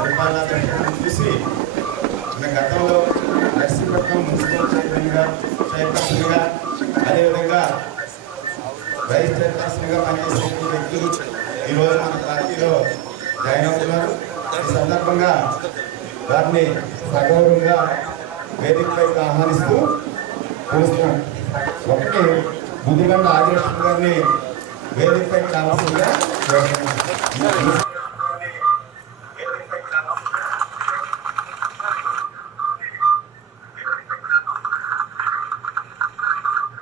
పరిపాలనా దక్షతను చూసి మన గతంలో నర్సీపట్నం మున్సిపల్ చైర్పర్సన్గా అదేవిధంగా వైస్ చైర్పర్సన్గా పనిచేసే వ్యక్తులు ఈరోజు మన పార్టీలో జాయిన్ అవుతున్నారు. ఈ సందర్భంగా వారిని సగౌరవంగా వేదికపైకి ఆహ్వానిస్తూ పిలుస్తున్నాం. ఒకటి బుద్ధిగండ ఆదిలక్ష్మి గారిని వేదికపైకి కావాల్సిందిగా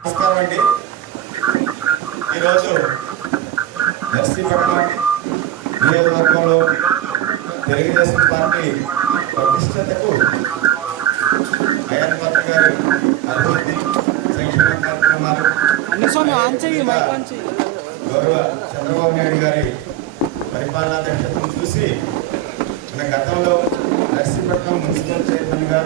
నమస్కారం అండి. ఈరోజు నర్సీపట్నం నియోజకవర్గంలో తెలుగుదేశం పార్టీ ప్రతిష్టతకు అయ్యన్న గారు అభివృద్ధి సంక్షేమ కార్యక్రమాలు గౌరవ చంద్రబాబు నాయుడు గారి పరిపాలనా దక్షతను చూసి మన గతంలో నర్సీపట్నం మున్సిపల్ చైర్పర్సన్గా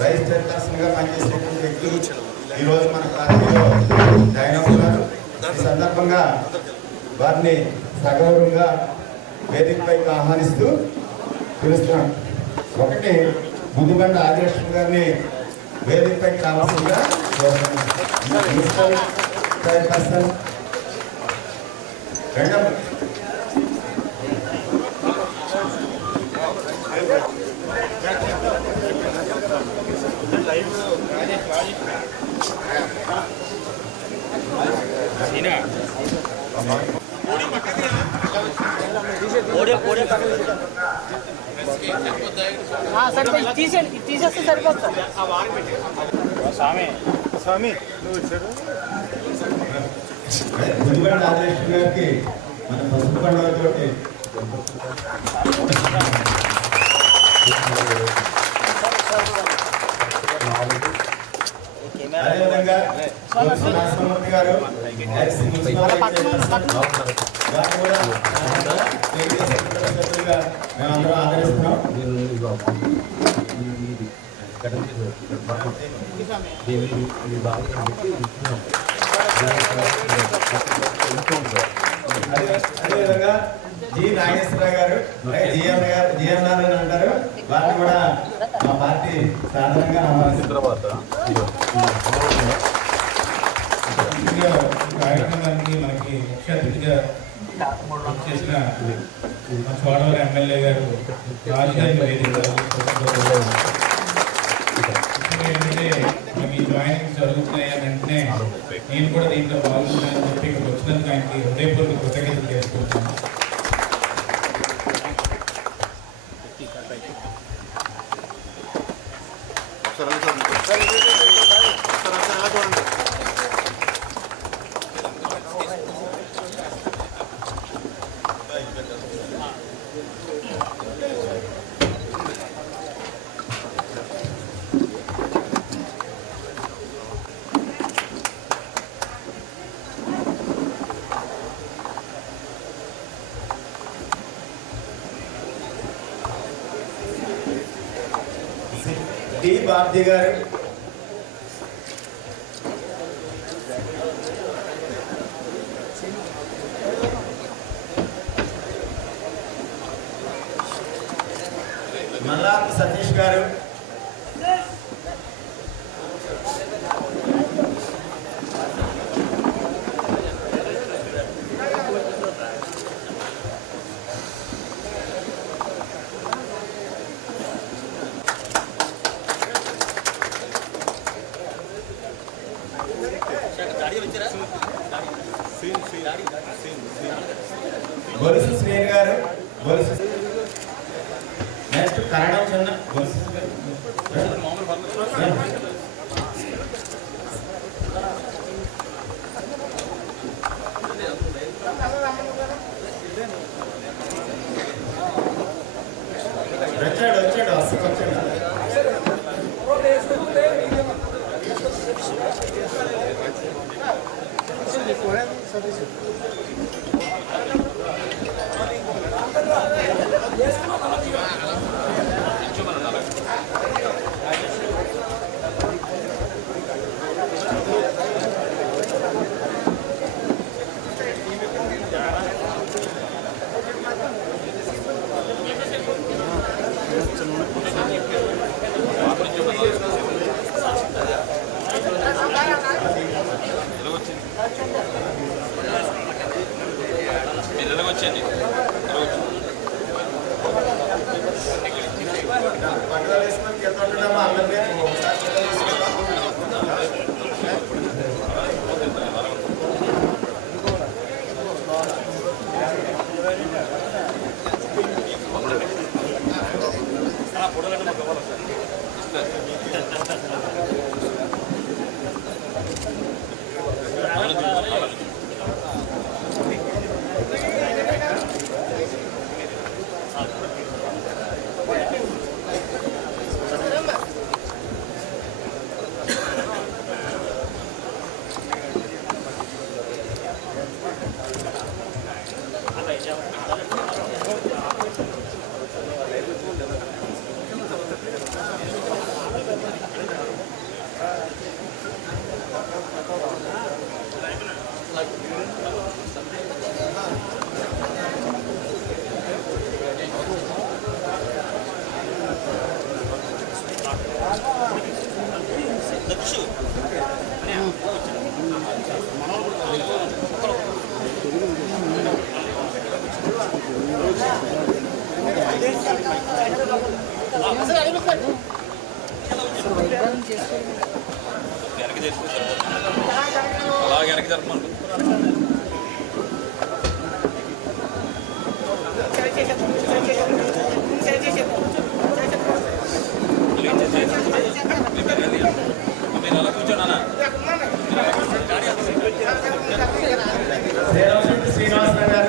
వైస్ చైర్పర్సన్గా పనిచేసే వ్యక్తులు ఈరోజు మన పార్టీలో జాయిన్ అవుతున్నారు. ఈ సందర్భంగా వారిని సగౌరవంగా వేదికపైకి ఆహ్వానిస్తూ పిలుస్తున్నాం. ఒకటి బుద్ధిగండ ఆదిలక్ష్మి గారిని వేదికపైకి కావాల్సిందిగా మున్సిపల్ చైర్పర్సన్. రెండవ తీసేస్తే సరిపోతుంది. స్వామి బుద్ధిగండ ఆదిలక్ష్మి గారికి మన పసుపు పండుగతోటి అదేవిధంగా నరసింహమూర్తి గారు మేమందరం ఆదరిస్తున్నాం. అదేవిధంగా జి నాగేశ్వరరావు గారు జిఎంఆర్ అని అంటారు. వారిని కూడా మా పార్టీ సాధారణంగా కార్యక్రమానికి మనకి ముఖ్య అతిథిగా చేసిన చోడవరం ఎమ్మెల్యే గారు రాజధాని ఏంటంటే మనకి జాయినింగ్ జరుగుతున్నాయి వెంటనే నేను కూడా దీంట్లో పాల్గొన్నానని చెప్పి ఇక్కడ వచ్చినందుకు ఆయనకి హృదయపూర్వక కృతజ్ఞతలు చేసుకుంటున్నాను. డి బాబ్జీ గారు, మల్లాపు సతీష్ గారు, గొలుసు శ్రేణి గారు, గొలుసు నెక్స్ట్ కరణం చిన్న గొలుసు వచ్చాడు అసలు వచ్చాడు. పక్కన వేసుకొని చేద్దాం అందరినీ అలాగే వెనక్కి జరపమండి. మీరు అలా కూర్చోండి. శ్రీనివాస్ నగర్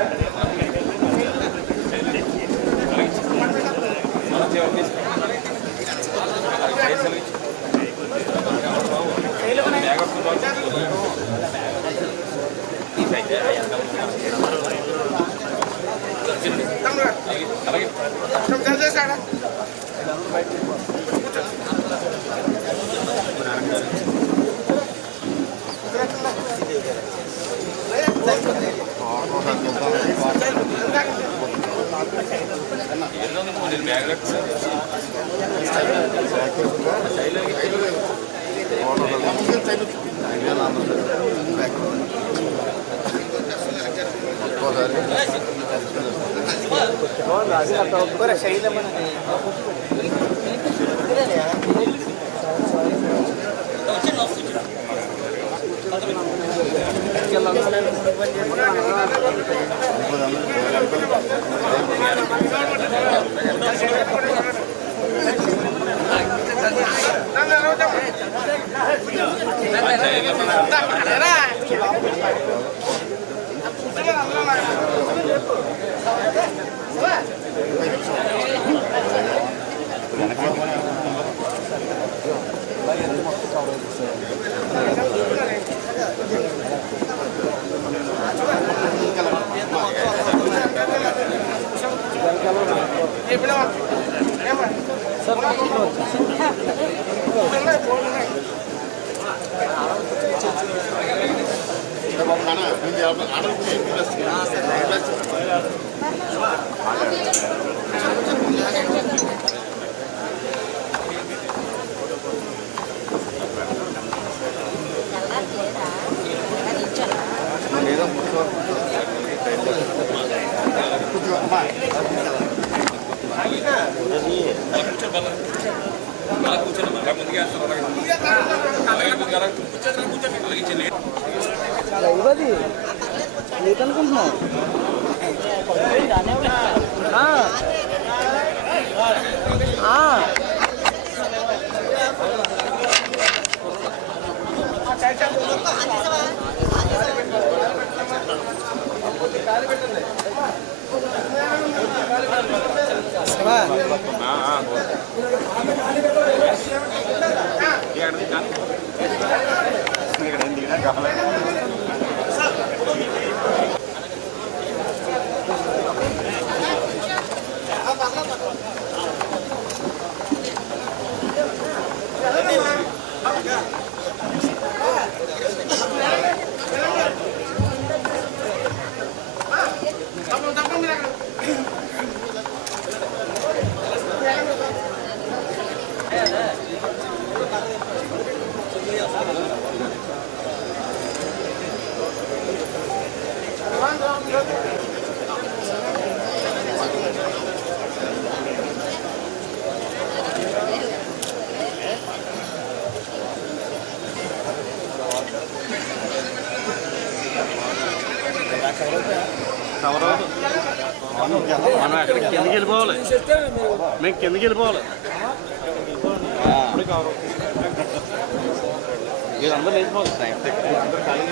మనం అక్కడికి కిందకి వెళ్ళిపోవాలి, మేము కిందకి వెళ్ళిపోవాలి. వీళ్ళందరూ వెళ్ళిపోవాలి. అందరూ ఖాళీ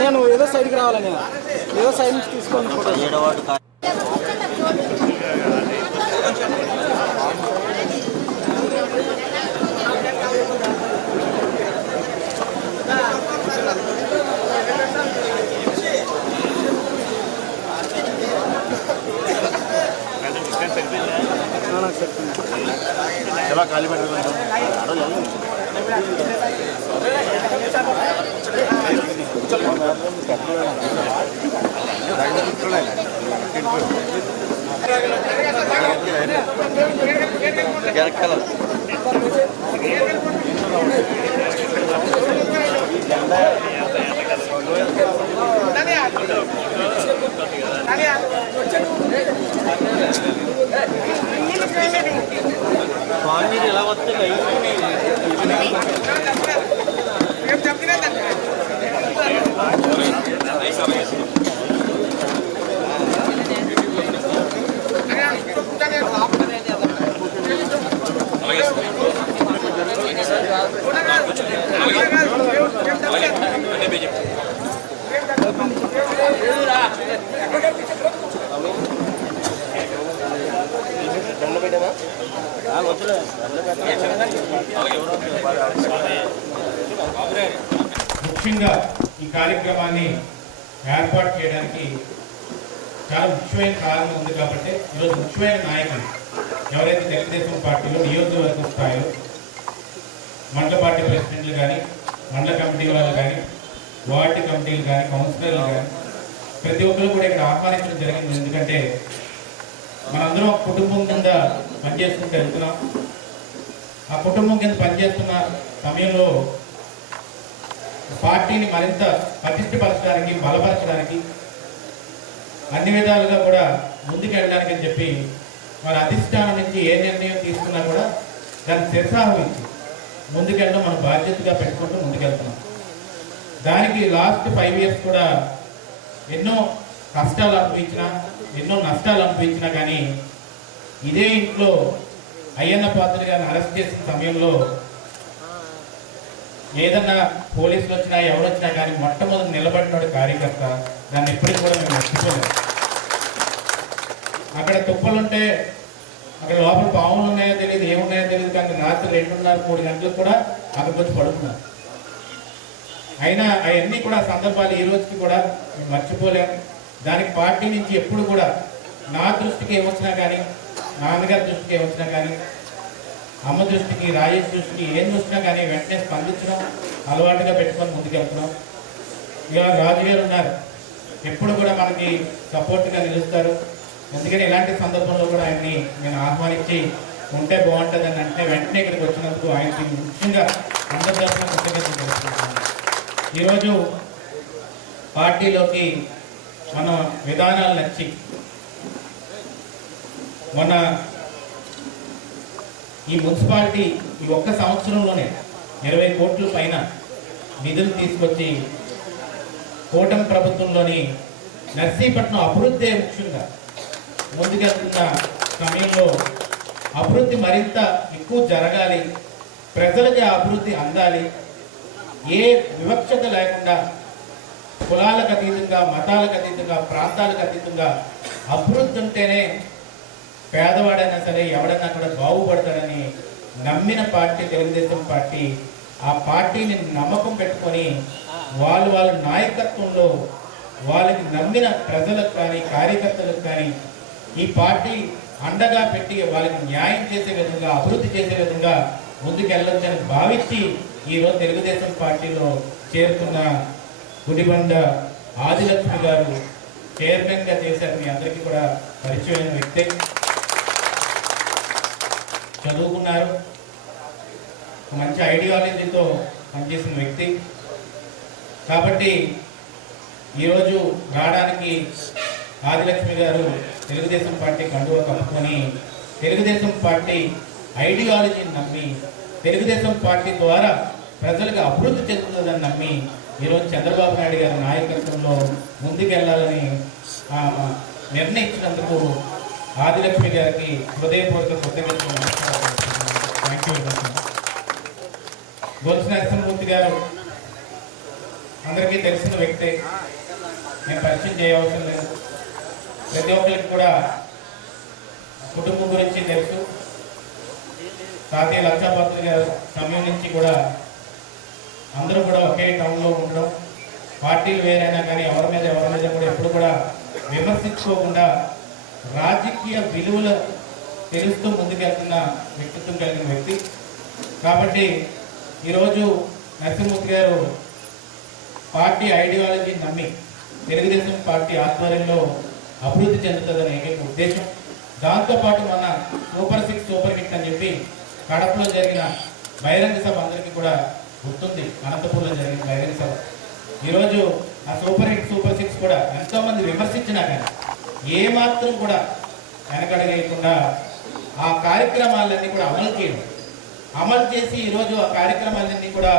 నేను ఏదో సైడ్కి రావాలని ఏదో సైడ్ నుంచి తీసుకోండి ఫోటో. ఎలా ఖాళీ పెట్టారు. స్వామి ఎలా వస్తుంది ముఖ్యంగా ఈ కార్యక్రమాన్ని ఏర్పాటు చేయడానికి చాలా ముఖ్యమైన కారణం ఉంది కాబట్టి ఈరోజు ముఖ్యమైన నాయకులు ఎవరైతే తెలుగుదేశం పార్టీలో నియోజకవర్గ స్థాయిలో మండల పార్టీ ప్రెసిడెంట్లు కానీ మండల కమిటీ వాళ్ళు కానీ వార్డు కమిటీలు కానీ కౌన్సిలర్లు కానీ ప్రతి ఒక్కరు కూడా ఇక్కడ ఆహ్వానించడం జరిగింది. ఎందుకంటే మనందరం ఒక కుటుంబం కింద పనిచేసుకుంటూ వెళ్తున్నాం. ఆ కుటుంబం కింద పనిచేస్తున్న సమయంలో పార్టీని మరింత పటిష్టపరచడానికి బలపరచడానికి అన్ని విధాలుగా కూడా ముందుకెళ్ళడానికి అని చెప్పి వారి అధిష్టానం నుంచి ఏ నిర్ణయం తీసుకున్నా కూడా దాన్ని శిరసావహించి ముందుకెళ్ళడం మన బాధ్యతగా పెట్టుకుంటూ ముందుకెళ్తున్నాం. దానికి లాస్ట్ 5 years కూడా ఎన్నో కష్టాలు అనుభవించినా ఎన్నో నష్టాలు అనుభవించినా కానీ ఇదే ఇంట్లో అయ్యన్న పాత్ర గారిని అరెస్ట్ చేసిన సమయంలో ఏదన్నా పోలీసులు వచ్చినా ఎవరు వచ్చినా కానీ మొట్టమొదటి నిలబడినాడు కార్యకర్త. దాన్ని ఎప్పటికీ కూడా మేము మర్చిపోలేము. అక్కడ తుప్పలుంటే అక్కడ లోపల పాములు ఉన్నాయో తెలియదు, ఏమున్నాయో తెలియదు, కానీ రాత్రి 2:30-3 గంటలకు కూడా అక్కడికి వచ్చి పడుకున్నారు. అయినా అవన్నీ కూడా సందర్భాలు ఈ రోజుకి కూడా మేము మర్చిపోలేము. దానికి పార్టీ నుంచి ఎప్పుడు కూడా నా దృష్టికి ఏమొచ్చినా కానీ, నాన్నగారి దృష్టికి ఏమొచ్చినా కానీ, అమ్మ దృష్టికి, రాజేష్ దృష్టికి ఏం చూసినా కానీ వెంటనే స్పందించడం అలవాటుగా పెట్టుకొని ముందుకెళ్తున్నాం. ఇవాళ రాజు గారు ఉన్నారు, ఎప్పుడు కూడా మనకి సపోర్ట్గా నిలుస్తారు. అందుకని ఇలాంటి సందర్భంలో కూడా ఆయన్ని నేను ఆహ్వానించి ఉంటే బాగుంటుందని అంటే వెంటనే ఇక్కడికి వచ్చినందుకు ఆయనకి ముఖ్యంగా అందరి తరఫున కృతజ్ఞతలు తెలుసుకుంటున్నాను. ఈరోజు పార్టీలోకి మన విధానాలు నచ్చి మన ఈ మున్సిపాలిటీ ఈ ఒక్క సంవత్సరంలోనే 20 కోట్ల పైన నిధులు తీసుకొచ్చి కూటమి ప్రభుత్వంలోని నర్సీపట్నం అభివృద్ధి ముఖ్యంగా ముందుకెళ్తున్న సమయంలో అభివృద్ధి మరింత ఎక్కువ జరగాలి, ప్రజలకి అభివృద్ధి అందాలి, ఏ వివక్షత లేకుండా కులాలకు అతీతంగా, మతాలకు అతీతంగా, ప్రాంతాలకు అతీతంగా అభివృద్ధి ఉంటేనే పేదవాడైనా సరే ఎవడైనా కూడా బాగుపడతాడని నమ్మిన పార్టీ తెలుగుదేశం పార్టీ. ఆ పార్టీని నమ్మకం పెట్టుకొని వాళ్ళ నాయకత్వంలో వాళ్ళకి నమ్మిన ప్రజలకు కానీ కార్యకర్తలకు కానీ ఈ పార్టీ అండగా పెట్టి వాళ్ళకి న్యాయం చేసే విధంగా, అభివృద్ధి చేసే విధంగా ముందుకెళ్ళొచ్చని భావించి ఈరోజు తెలుగుదేశం పార్టీలో చేరుకున్న గుడిబండ ఆదిలక్ష్మి గారు చైర్మన్గా చేశారు. మీ అందరికీ కూడా పరిచయమైన వ్యక్తి. చదువుకున్నారు, ఒక మంచి ఐడియాలజీతో పనిచేసిన వ్యక్తి. కాబట్టి ఈరోజు రావడానికి ఆదిలక్ష్మి గారు తెలుగుదేశం పార్టీ కండువా కప్పుకొని తెలుగుదేశం పార్టీ ఐడియాలజీని నమ్మి తెలుగుదేశం పార్టీ ద్వారా ప్రజలకు అభివృద్ధి చెందుతుందని నమ్మి ఈరోజు చంద్రబాబు నాయుడు గారి నాయకత్వంలో ముందుకెళ్లాలని నిర్ణయించినందుకు ఆదిలక్ష్మి గారికి హృదయపూర్వక కృతజ్ఞతలు. Thank you. బొత్స నరసింహమూర్తి గారు అందరికీ తెలిసిన వ్యక్తే, నేను పరిచయం చేయవలసిన లేదు. ప్రతి ఒక్కరికి కూడా కుటుంబం గురించి తెలుసు. తాతయ్య లక్షాపతి గారు సమయం నుంచి కూడా అందరూ కూడా ఒకే టౌన్లో ఉండడం, పార్టీలు వేరైనా కానీ ఎవరి మీద కూడా ఎప్పుడు కూడా విమర్శించుకోకుండా రాజకీయ విలువలు తెలుస్తూ ముందుకెళ్తున్న వ్యక్తిత్వం కలిగిన వ్యక్తి. కాబట్టి ఈరోజు నరసింహమూర్తి గారు పార్టీ ఐడియాలజీ నమ్మి తెలుగుదేశం పార్టీ ఆధ్వర్యంలో అభివృద్ధి చెందుతుందనే ఏకైక ఉద్దేశం. దాంతోపాటు మన సూపర్ 6 సూపర్ హిట్ అని చెప్పి కడపలో జరిగిన బహిరంగ సభ అందరికీ కూడా గుర్తుంది. అనంతపూర్లో జరిగిన బహిరంగ సభ. ఈరోజు ఆ సూపర్ హిట్ సూపర్ 6 కూడా ఎంతోమంది విమర్శించినా కానీ ఏమాత్రం కూడా వెనకడగేయకుండా ఆ కార్యక్రమాలన్నీ కూడా అమలు చేసి ఈరోజు ఆ కార్యక్రమాలన్నీ కూడా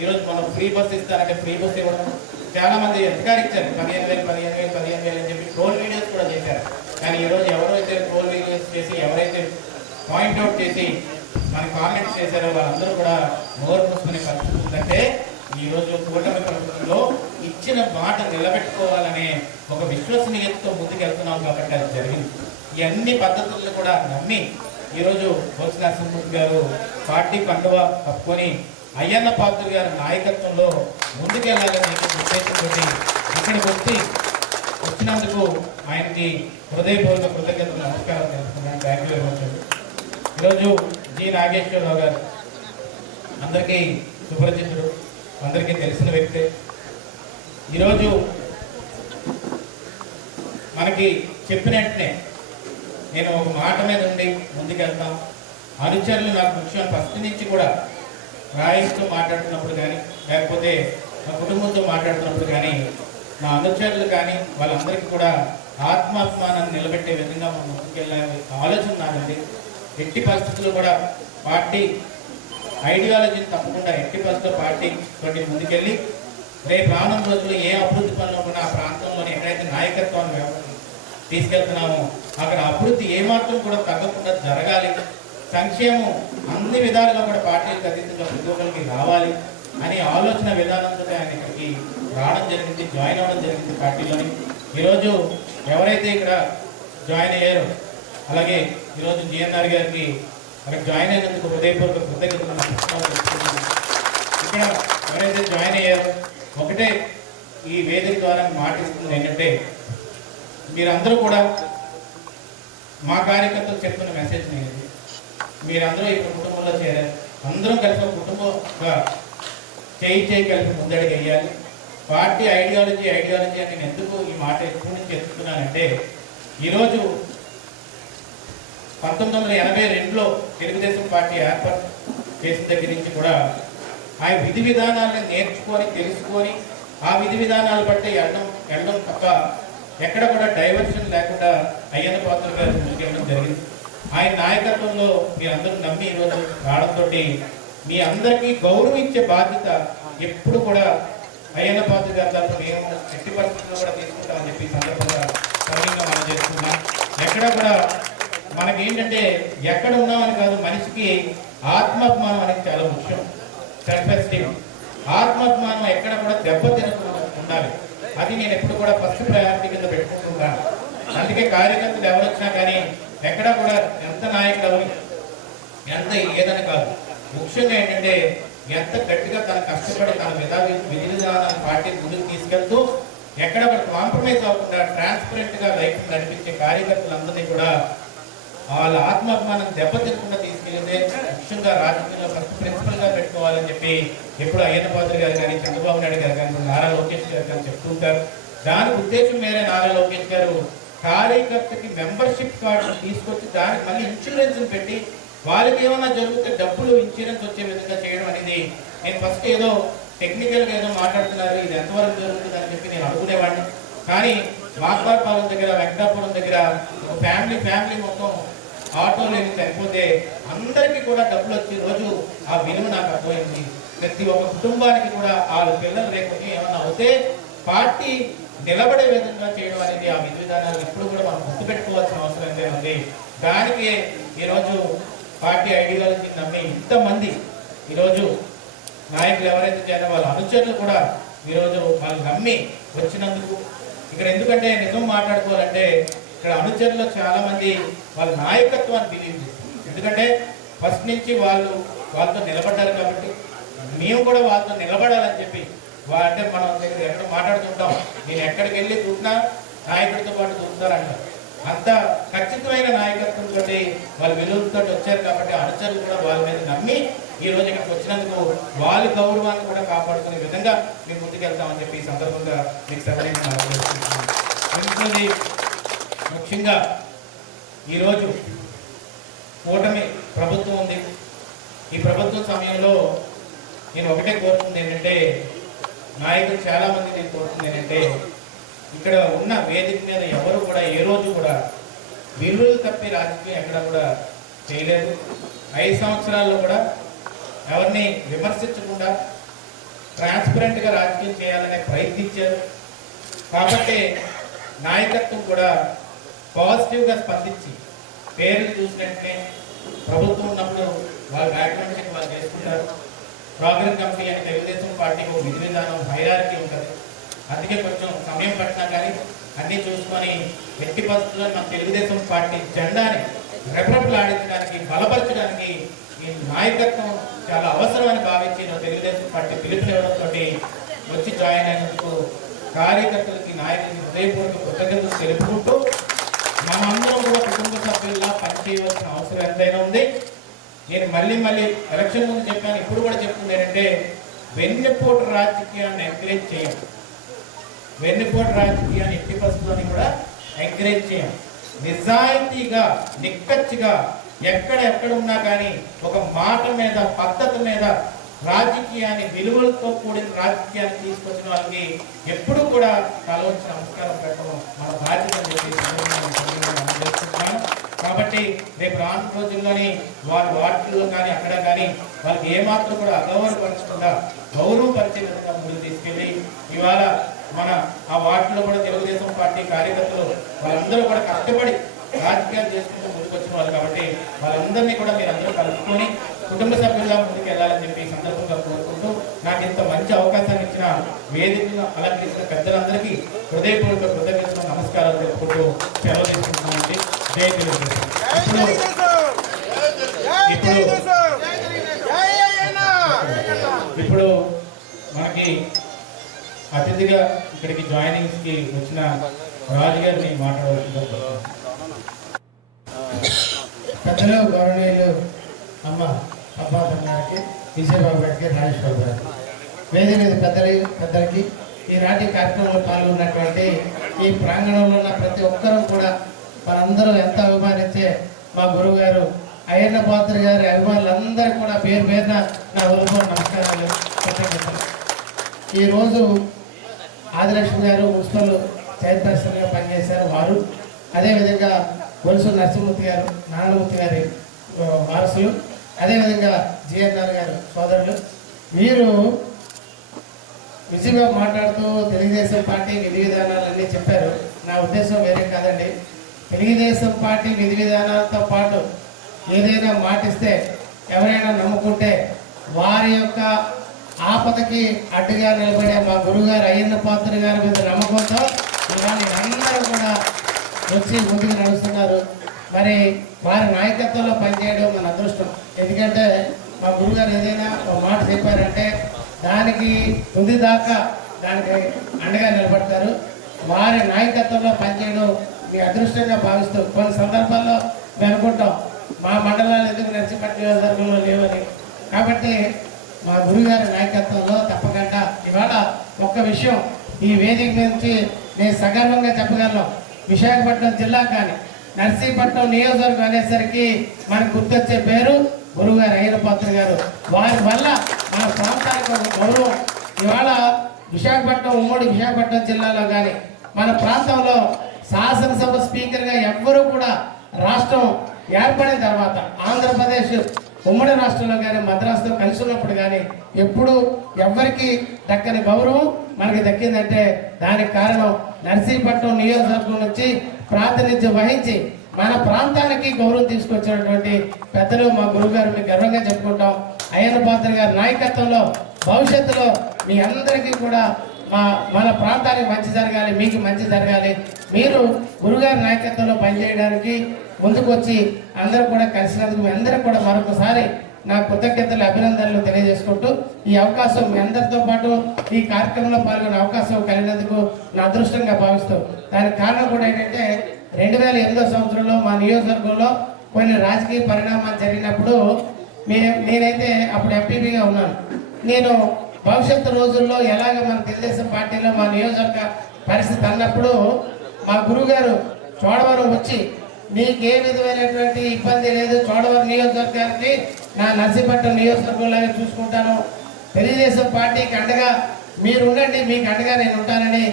ఈరోజు మనం ఫ్రీ బస్ ఇస్తారంటే ఫ్రీ బస్ ఇవ్వడం, చాలా మంది అధికారించారు 15,000 అని చెప్పి ట్రోల్ వీడియోస్ కూడా చేశారు. కానీ ఈరోజు ఎవరైతే ట్రోల్ వీడియోస్ చేసి ఎవరైతే పాయింట్అవుట్ చేసి మన కామెంట్స్ చేశారో వాళ్ళందరూ కూడా నోరు మూసుకునే పరిస్థితి ఉందంటే ఈరోజు కూటమి ప్రభుత్వంలో ఇచ్చిన మాట నిలబెట్టుకోవాలనే ఒక విశ్వసనీయతతో ముందుకెళ్తున్నాం కాబట్టి అది జరిగింది. ఈ అన్ని పద్ధతులను కూడా నమ్మి ఈరోజు బొత్స నరసింహమూర్తి గారు పార్టీ కండువా కప్పుకొని అయ్యన్న పాత్రుడు గారి నాయకత్వంలో ముందుకెళ్లాలని ఉద్దేశంతో ఇక్కడికి వచ్చినందుకు ఆయనకి హృదయపూర్వక కృతజ్ఞతలు, నమస్కారం తెలుసుకున్నాను. Thank you very much. ఈరోజు జి నాగేశ్వరరావు గారు అందరికీ సుపరిచితుడు, అందరికీ తెలిసిన వ్యక్తే. ఈరోజు మనకి చెప్పినట్టునే నేను ఒక మాట మీద ఉండి ముందుకెళ్తాం. అనుచరులు నాకు ముఖ్యం. ఫస్ట్ నుంచి కూడా రాయిస్తూ మాట్లాడుతున్నప్పుడు కానీ లేకపోతే మా కుటుంబంతో మాట్లాడుతున్నప్పుడు కానీ మా అనుచరులు కానీ వాళ్ళందరికీ కూడా ఆత్మాభిమానాన్ని నిలబెట్టే విధంగా మనం ముందుకెళ్ళే ఆలోచన నాకుంది. ఎట్టి పరిస్థితుల్లో కూడా పార్టీ ఐడియాలజీని తప్పకుండా ఎట్టి పరిస్థితుల్లో పార్టీ తోటి ముందుకెళ్ళి రేపు రానున్న రోజుల్లో ఏ అభివృద్ధి పనులు కూడా ఆ ప్రాంతంలోని ఎక్కడైతే నాయకత్వాన్ని తీసుకెళ్తున్నామో అక్కడ అభివృద్ధి ఏమాత్రం కూడా తగ్గకుండా జరగాలి. సంక్షేమం అన్ని విధాలుగా కూడా పార్టీలకు అతీతంగా ఉద్యోగులకి రావాలి అనే ఆలోచన విధానంతో ఆయన ఇక్కడికి రావడం జరిగింది, జాయిన్ అవ్వడం జరిగింది పార్టీలోని. ఈరోజు ఎవరైతే ఇక్కడ జాయిన్ అయ్యారో అలాగే ఈరోజు జిఎన్ఆర్ గారికి అక్కడ జాయిన్ అయినందుకు హృదయపూర్వక కృతజ్ఞతలు. ఇక్కడ ఎవరైతే జాయిన్ అయ్యారో ఒకటే ఈ వేదిక ద్వారా మాటిస్తుంది ఏంటంటే మీరందరూ కూడా మా కార్యకర్తలు చెప్తున్న మెసేజ్ నేను, మీరందరూ ఈ కుటుంబంలో చేరారు. అందరం కలిసి ఒక కుటుంబంగా చేయి కలిసి ముందడుగు వేయాలి. పార్టీ ఐడియాలజీ అని నేను ఎందుకు ఈ మాట ఎప్పటి నుంచి చెప్తున్నానంటే ఈరోజు 1982లో తెలుగుదేశం పార్టీ ఏర్పాటు చేసిన దగ్గర నుంచి కూడా ఆ విధి విధానాలను నేర్చుకొని తెలుసుకొని ఆ విధి విధానాలు బట్టి వెళ్ళడం తప్ప ఎక్కడ కూడా డైవర్షన్ లేకుండా అయ్యన్న పాత్రుడు గారు ముందుకెళ్ళడం జరిగింది. ఆయన నాయకత్వంలో మీరందరూ నమ్మి ఈరోజు రావడంతో మీ అందరికీ గౌరవించే బాధ్యత ఎప్పుడు కూడా అయ్యన్న పాత్రుడు గారి తరఫున మేము ఎట్టి పరిస్థితుల్లో కూడా తీసుకుంటామని చెప్పి సందర్భంగా సౌమ్యంగా మనం చేస్తున్నాం. ఎక్కడ కూడా మనకేంటంటే ఎక్కడ ఉన్నామని కాదు, మనిషికి ఆత్మాభిమానం అనేది చాలా ముఖ్యం. సెల్ఫ్ ఎస్టీమ్, ఆత్మాభిమానం ఎక్కడ కూడా దెబ్బతినకుండా ఉండాలి. అది నేను ఎప్పుడు కూడా ఫస్ట్ ప్రయారిటీ కింద పెట్టుకుంటున్నాను. అందుకే కార్యకర్తలు ఎవరు వచ్చినా కానీ ఎక్కడా కూడా ఎంత నాయకులు ఎంత ఏదని కాదు, ముఖ్యంగా ఏంటంటే ఎంత గట్టిగా తన కష్టపడి తన విధి విధానాన్ని పార్టీ ముందుకు తీసుకెళ్తూ ఎక్కడ కూడా కాంప్రమైజ్ అవ్వకుండా ట్రాన్స్పరెంట్గా లైఫ్ నడిపించే కార్యకర్తలందరినీ కూడా వాళ్ళ ఆత్మాభిమానం దెబ్బతినకుండా తీసుకెళ్తే ముఖ్యంగా రాజకీయంలో ఫస్ట్ ప్రిన్సిపల్గా పెట్టుకోవాలని చెప్పి ఎప్పుడు అయ్యన్న పాత్రుడు గారు కానీ చంద్రబాబు నాయుడు గారు కానీ నారా లోకేష్ గారు కానీ చెప్తుంటారు. దాని ఉద్దేశం మేరే నారా లోకేష్ గారు కార్యకర్తకి మెంబర్షిప్ కార్డు తీసుకొచ్చి దానికి మళ్ళీ ఇన్సూరెన్స్ పెట్టి వాళ్ళకి ఏమన్నా జరిగితే డబ్బులు ఇన్సూరెన్స్ వచ్చే విధంగా చేయడం అనేది నేను ఫస్ట్ ఏదో టెక్నికల్గా ఏదో మాట్లాడుతున్నారు, ఇది ఎంతవరకు జరుగుతుంది అని చెప్పి నేను అనుకునేవాడిని. కానీ వాక్వారపాలెం దగ్గర, వెంకటాపురం దగ్గర ఫ్యామిలీ మొత్తం ఆటోలు వెళ్ళి చనిపోతే అందరికీ కూడా డబ్బులు వచ్చే రోజు ఆ విలువ నాకు అర్థమైంది. ప్రతి ఒక్క కుటుంబానికి కూడా వాళ్ళ పిల్లలు లేకపోతే ఏమన్నా అవుతే పార్టీ నిలబడే విధంగా చేయడం అనేది ఆ విధి విధానాలు ఇప్పుడు కూడా మనం గుర్తుపెట్టుకోవాల్సిన అవసరం అయితే ఉంది. దానికి ఈరోజు పార్టీ ఐడియాలజీ నమ్మి ఇంతమంది ఈరోజు నాయకులు ఎవరైతే చేయాలో వాళ్ళ అనుచరులు కూడా ఈరోజు వాళ్ళు నమ్మి వచ్చినందుకు ఇక్కడ ఎందుకంటే నిజం మాట్లాడుకోవాలంటే ఇక్కడ అనుచరులు చాలా మంది వాళ్ళ నాయకత్వాన్ని బిలీవ్ చేస్తారు. ఎందుకంటే ఫస్ట్ నుంచి వాళ్ళతో నిలబడ్డారు కాబట్టి మేము కూడా వాళ్ళతో నిలబడాలని చెప్పి అంటే మనం దగ్గర ఎక్కడ మాట్లాడుతుంటాం, నేను ఎక్కడికి వెళ్ళి చూసినా నాయకుడితో పాటు చూస్తారంటారు. అంత ఖచ్చితమైన నాయకత్వంతో వాళ్ళ విలువలతో వచ్చారు కాబట్టి అనుచరులు కూడా వాళ్ళ మీద నమ్మి ఈ రోజు ఇక్కడికి వచ్చినందుకు వాళ్ళ గౌరవాన్ని కూడా కాపాడుకునే విధంగా మేము ముందుకెళ్తామని చెప్పి ఈ సందర్భంగా మీకు సెలవుని ముఖ్యంగా ఈరోజు కూటమి ప్రభుత్వం ఉంది. ఈ ప్రభుత్వం సమయంలో నేను ఒకటే కోరుతుంది ఏంటంటే, నాయకులు చాలా మంది నేను కోరుతుంది ఏంటంటే, ఇక్కడ ఉన్న వేదిక మీద ఎవరు కూడా ఏ రోజు కూడా విలువలు తప్పి రాజకీయం ఎక్కడ కూడా చేయలేదు. 5 సంవత్సరాల్లో కూడా ఎవరిని విమర్శించకుండా ట్రాన్స్పరెంట్గా రాజకీయం చేయాలనే ప్రయత్నించారు. కాబట్టి నాయకత్వం కూడా పాజిటివ్గా స్పందించి పేర్లు చూసినట్లే ప్రభుత్వం ఉన్నప్పుడు వాళ్ళ బ్యాక్గ్రౌండ్ వాళ్ళు చేసుకుంటారు. ప్రోగ్రామ్ కమిటీ అని తెలుగుదేశం పార్టీకి ఒక విధి విధానం హైరార్కీ ఉంటుంది. అందుకే కొంచెం సమయం పట్టినా కానీ అన్నీ చూసుకొని ఎట్టి పరిస్థితుల్లో మన తెలుగుదేశం పార్టీ జెండాని రెపరెపలాడించడానికి బలపరచడానికి ఈ నాయకత్వం చాలా అవసరమని భావించి తెలుగుదేశం పార్టీ పిలుపునివ్వడంతో వచ్చి జాయిన్ అయినందుకు కార్యకర్తలకి నాయకులకి హృదయపూర్వక కృతజ్ఞతలు తెలుపుకుంటూ మనందరం కూడా కుటుంబ సభ్యుల్లా పనిచేయవలసిన అవసరం ఎంతైనా ఉంది. నేను మళ్ళీ ఎలక్షన్ ముందు చెప్పాను, ఇప్పుడు కూడా చెప్తుంది ఏంటంటే, వెన్నెపోటు రాజకీయాన్ని ఎంకరేజ్ చేయం. వెన్నెపోటు రాజకీయాన్ని ఎట్టి పరిస్థితుల్లోని కూడా ఎంకరేజ్ చేయం. నిజాయితీగా నిక్కచ్చిగా ఎక్కడ ఉన్నా కానీ ఒక మాట మీద పద్ధతి మీద రాజకీయాన్ని విలువలతో కూడిన రాజకీయాన్ని తీసుకొచ్చిన వాళ్ళకి ఎప్పుడు కూడా తలవంచి నమస్కారం పెట్టడం మన బాధ్యత చేస్తున్నాను. కాబట్టి రేపు రాను రోజుల్లోని వారి వార్డుల్లో కానీ అక్కడ కానీ వాళ్ళకి ఏమాత్రం కూడా అగౌరవపరచకుండా గౌరవపరిచే విధంగా ముందుకు తీసుకెళ్ళి ఇవాళ మన ఆ వార్డులో కూడా తెలుగుదేశం పార్టీ కార్యకర్తలు వాళ్ళందరూ కూడా కష్టపడి రాజకీయాలు చేసుకుంటూ ముందుకు వచ్చిన వాళ్ళు కాబట్టి వాళ్ళందరినీ కూడా మీరు అందరూ కలుపుకొని కుటుంబ సభ్యులుగా ముందుకు వెళ్ళాలని చెప్పి ఈ సందర్భంగా కోరుకుంటూ నాకు ఇంత మంచి అవకాశాన్ని ఇచ్చిన వేదికను అలంకరించిన పెద్దలందరికీ హృదయపూర్వక కృతజ్ఞతలు నమస్కారాలు చెప్పుకుంటూ సెలవు తీసుకుంటున్నామండి. జై తెలుగుదేశం. ఇప్పుడు మనకి అతిథిగా ఇక్కడికి జాయినింగ్స్కి వచ్చిన రాజు గారిని మాట్లాడవలసింది. పెద్దలు గౌరవనీయులు అమ్మ అబ్బాబు గారికి, విజయబాబు గారికి, రాజేష్ బాబు గారికి, వేదిక మీద పెద్దలకి ఈనాటి కార్యక్రమంలో పాల్గొన్నటువంటి ఈ ప్రాంగణంలో ఉన్న ప్రతి ఒక్కరూ కూడా మనందరూ ఎంత అభిమానించే మా గురువు గారు అయ్యన్న పాత్ర గారి అభిమానులందరూ కూడా పేరున నా హృదయపూర్వక నమస్కారాలు కృతజ్ఞతలు. ఈరోజు ఆదిలక్ష్మి గారు మున్సిపల్ చైర్పర్సన్గా పనిచేశారు వారు. అదేవిధంగా గొలుసు నరసింహమూర్తి గారు నారాయణమూర్తి గారి వారసులు, అదేవిధంగా జిఎన్ఆర్ గారు సోదరులు. వీరు విజయబాబు మాట్లాడుతూ తెలుగుదేశం పార్టీ విధి విధానాలన్నీ చెప్పారు. నా ఉద్దేశం వేరే కాదండి. తెలుగుదేశం పార్టీ విధి విధానాలతో పాటు ఏదైనా మాటిస్తే ఎవరైనా నమ్ముకుంటే వారి యొక్క ఆపదకి అడ్డుగా నిలబడే మా గురువుగారు అయ్యన్న పాత్ర గారి మీద నమ్మకంతో ఇవాళ అందరూ కూడా వచ్చి ముందుకు నడుస్తున్నారు. మరి వారి నాయకత్వంలో పనిచేయడం మన అదృష్టం. ఎందుకంటే మా గురువుగారు ఏదైనా ఒక మాట చెప్పారంటే దానికి తుది దాకా దానికి అండగా నిలబడతారు. వారి నాయకత్వంలో పనిచేయడం మీ అదృష్టంగా భావిస్తూ కొన్ని సందర్భాల్లో మేము అనుకుంటాం మా మండలాలు ఎందుకు నర్సిపట్ల నియోజకవర్గంలో లేవని. కాబట్టి మా గురుగారి నాయకత్వంలో తప్పకుండా ఇవాళ ఒక్క విషయం ఈ వేదిక నుంచి నేను సగర్వంగా చెప్పగలను. విశాఖపట్నం జిల్లా కానీ నర్సీపట్నం నియోజకవర్గం అనేసరికి మనకు గుర్తొచ్చే పేరు గురుగారు అయ్యనపాత్ర గారు. వారి వల్ల మన ప్రాంతానికి ఒక గౌరవం. ఇవాళ విశాఖపట్నం, ఉమ్మడి విశాఖపట్నం జిల్లాలో కానీ మన ప్రాంతంలో శాసనసభ స్పీకర్గా ఎవ్వరూ కూడా రాష్ట్రం ఏర్పడిన తర్వాత ఆంధ్రప్రదేశ్ ఉమ్మడి రాష్ట్రంలో కానీ మద్రాసుతో కలిసి ఉన్నప్పుడు కానీ ఎప్పుడు ఎవ్వరికి దక్కని గౌరవం మనకి దక్కిందంటే దానికి కారణం నర్సీపట్నం నియోజకవర్గం నుంచి ప్రాతినిధ్యం వహించి మన ప్రాంతానికి గౌరవం తీసుకొచ్చినటువంటి పెద్దలు మా గురుగారు మీకు గర్వంగా చెప్పుకుంటాం. అయ్యన్నపాత్ర గారి నాయకత్వంలో భవిష్యత్తులో మీ అందరికీ కూడా మన ప్రాంతానికి మంచి జరగాలి, మీకు మంచి జరగాలి. మీరు గురుగారి నాయకత్వంలో పనిచేయడానికి ముందుకు వచ్చి అందరూ కూడా కలిసినందుకు మీ అందరూ కూడా మరొకసారి నా కృతజ్ఞతలు, అభినందనలు తెలియజేసుకుంటూ ఈ అవకాశం మీ అందరితో పాటు ఈ కార్యక్రమంలో పాల్గొనే అవకాశం కలిగినందుకు నా అదృష్టంగా భావిస్తూ దానికి కారణం కూడా ఏంటంటే 2008 సంవత్సరంలో మా నియోజకవర్గంలో కొన్ని రాజకీయ పరిణామాలు జరిగినప్పుడు నేనైతే అప్పుడు ఎంపీగా ఉన్నాను. నేను భవిష్యత్తు రోజుల్లో ఎలాగ మన తెలుగుదేశం పార్టీలో మా నియోజకవర్గ పరిస్థితి అన్నప్పుడు మా గురుగారు చోడవరం వచ్చి నీకు ఏ విధమైనటువంటి ఇబ్బంది లేదు, చోడవరం నియోజకవర్గానికి నా నర్సీపట్నం నియోజకవర్గంలాగే చూసుకుంటాను, తెలుగుదేశం పార్టీకి అండగా మీరు ఉండండి, మీకు అండగా నేను ఉంటానని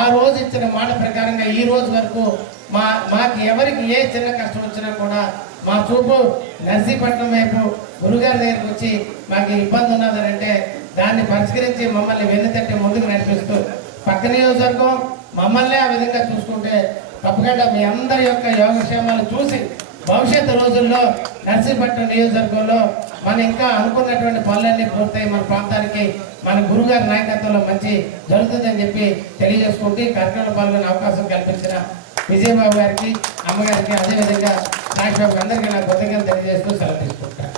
ఆ రోజు ఇచ్చిన మాట ప్రకారంగా ఈ రోజు వరకు మాకు ఎవరికి ఏ చిన్న కష్టం వచ్చినా కూడా మా చూపు నర్సీపట్నం వైపు గురుగారి దగ్గరికి వచ్చి మాకు ఇబ్బంది ఉన్నదంటే దాన్ని పరిష్కరించి మమ్మల్ని వెన్నుతట్టి ముందుకు నడిపిస్తూ పక్క నియోజకవర్గం మమ్మల్ని ఆ విధంగా చూసుకుంటే తప్పకుండా మీ అందరి యొక్క యోగక్షేమాలు చూసి భవిష్యత్తు రోజుల్లో నర్సీపట్నం నియోజకవర్గంలో మనం ఇంకా అనుకున్నటువంటి పనులన్నీ పూర్తయి మన ప్రాంతానికి మన గురుగారి నాయకత్వంలో మంచి జరుగుతుందని చెప్పి తెలియజేసుకుంటూ ఈ కార్యక్రమంలో పాల్గొనే అవకాశం కల్పించిన విజయబాబు గారికి, అమ్మగారికి, అదేవిధంగా నాగబాబు అందరికీ నా కృతజ్ఞతలు తెలియజేస్తూ సెలవు తీసుకుంటాను.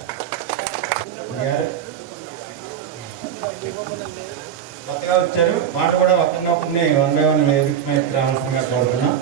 కొత్తగా వచ్చారు, మాట కూడా ఒక్కరినొక్కరిని వన్ బై వన్ వేదిక రావాల్సిందిగా కోరుతున్నాం.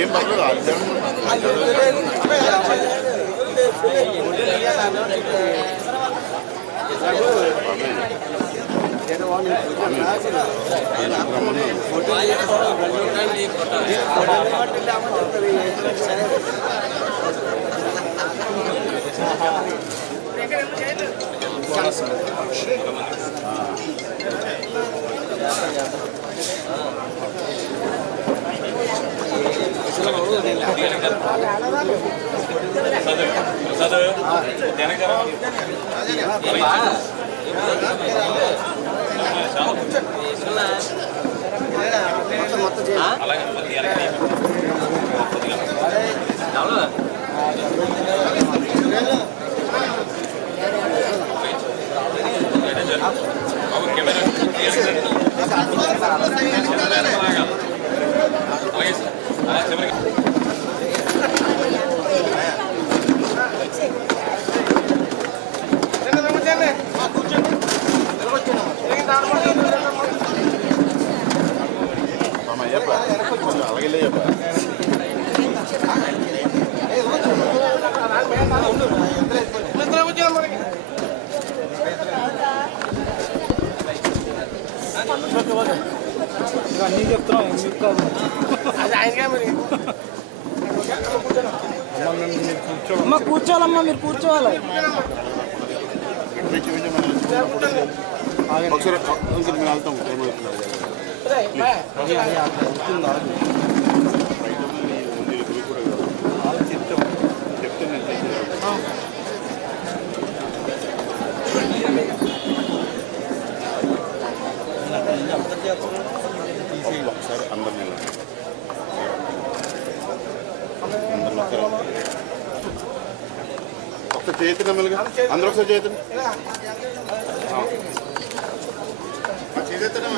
ఏం పర్లేదు అన్నీ చెప్తున్నాం ఎందుకు కాదు. అమ్మ కూర్చోవాలమ్మా, మీరు కూర్చోవాలి. ఒకసారి అందరినీ ఒకసారి చేతులు ఎమ్మెల్యేగా అందరూ ఒకసారి చేతులు చేతున్నా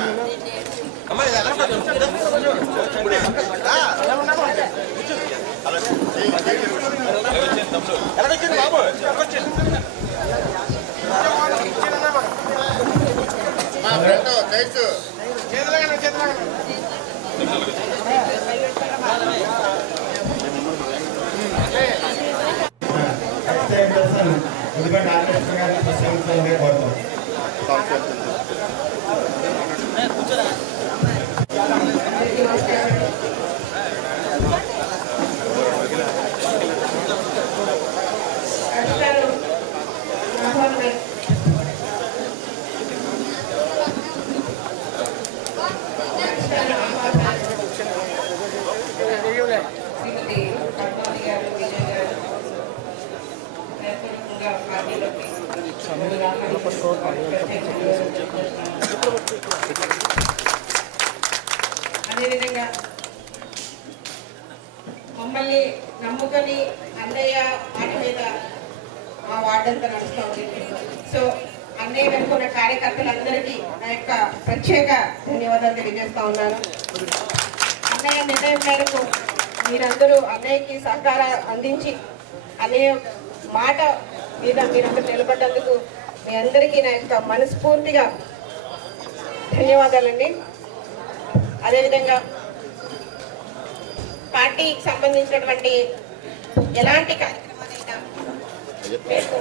మా ఫ్రెండ్ థ్యాంక్స్ ఎందుకంటే నాగేశ్వర గారిని ప్రశంసలుగా కోరుతాం. అదేవిధంగా మమ్మల్ని నమ్ముకొని అన్నయ్య మాట మీద మా వార్డంతా నడుస్తూ ఉంటుంది. సో అన్నయ్య వెనుకున్న కార్యకర్తలందరికీ నా యొక్క ప్రత్యేక ధన్యవాదాలు తెలియజేస్తా ఉన్నాను. అన్నయ్య నిర్ణయం మేరకు మీరందరూ అన్నయ్యకి సహకారం అందించి అన్నయ్య మాట మీద మీరందరూ నిలబడ్డందుకు మీ అందరికీ నా యొక్క మనస్ఫూర్తిగా ధన్యవాదాలండి. అదేవిధంగా పార్టీకి సంబంధించినటువంటి ఎలాంటి కార్యక్రమాలైనా మీకు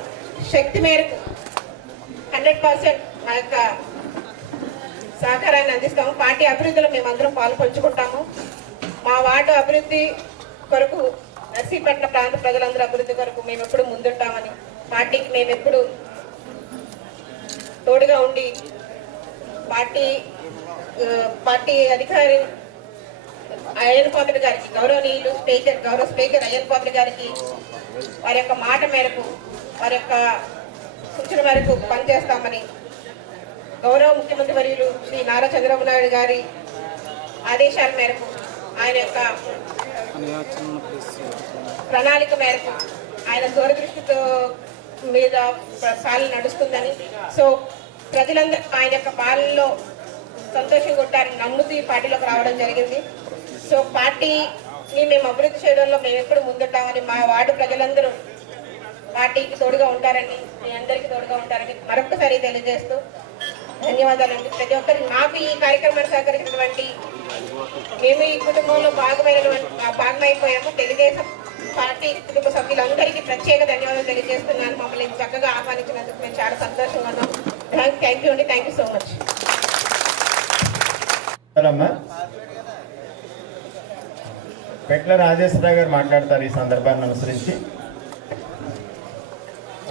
శక్తి మేరకు 100% మా యొక్క సహకారాన్ని అందిస్తాము. పార్టీ అభివృద్ధిలో మేమందరం పాల్పంచుకుంటాము. మా వార్డు అభివృద్ధి కొరకు నర్సీపట్నం ప్రాంత ప్రజలందరూ అభివృద్ధి కొరకు మేము ఎప్పుడు ముందుంటామని, పార్టీకి మేము ఎప్పుడు తోడుగా ఉండి పార్టీ అధికారి అయ్యన్ పాత్రుడు గారికి, గౌరవనీయులు గౌరవ స్పీకర్ అయ్యన్ పాత్రుడు గారికి వారి యొక్క మాట మేరకు, వారి యొక్క సూచన మేరకు పనిచేస్తామని, గౌరవ ముఖ్యమంత్రి వర్యులు శ్రీ నారా చంద్రబాబు నాయుడు గారి ఆదేశాల మేరకు, ఆయన యొక్క ప్రణాళిక మేరకు, ఆయన దూరదృష్టితో మీద పాలన నడుస్తుందని, సో ప్రజలందరూ ఆయన యొక్క పాలనలో సంతోషంగా ఉంటారని నమ్ముతూ ఈ పార్టీలోకి రావడం జరిగింది. సో పార్టీని మేము అభివృద్ధి చేయడంలో మేము ఎప్పుడు ముందుంటామని, మా వార్డు ప్రజలందరూ పార్టీకి తోడుగా ఉంటారని, మీ అందరికీ తోడుగా ఉంటారని మరొకసారి తెలియజేస్తూ ధన్యవాదాలండి. ప్రతి ఒక్కరికి నాకు ఈ కార్యక్రమాన్ని సహకరించినటువంటి, మేము ఈ కుటుంబంలో భాగమైపోయాము. తెలుగుదేశం పార్టీ కుటుంబ సభ్యులందరికీ ప్రత్యేక ధన్యవాదాలు తెలియజేస్తున్నాను. మమ్మల్ని చక్కగా ఆహ్వానించినందుకు మేము చాలా సంతోషంగా ఉన్నాం. థ్యాంక్ యూ అండి. Thank you so much. Petla Rajeshwararao గారు మాట్లాడతారు ఈ సందర్భాన్ని అనుసరించి.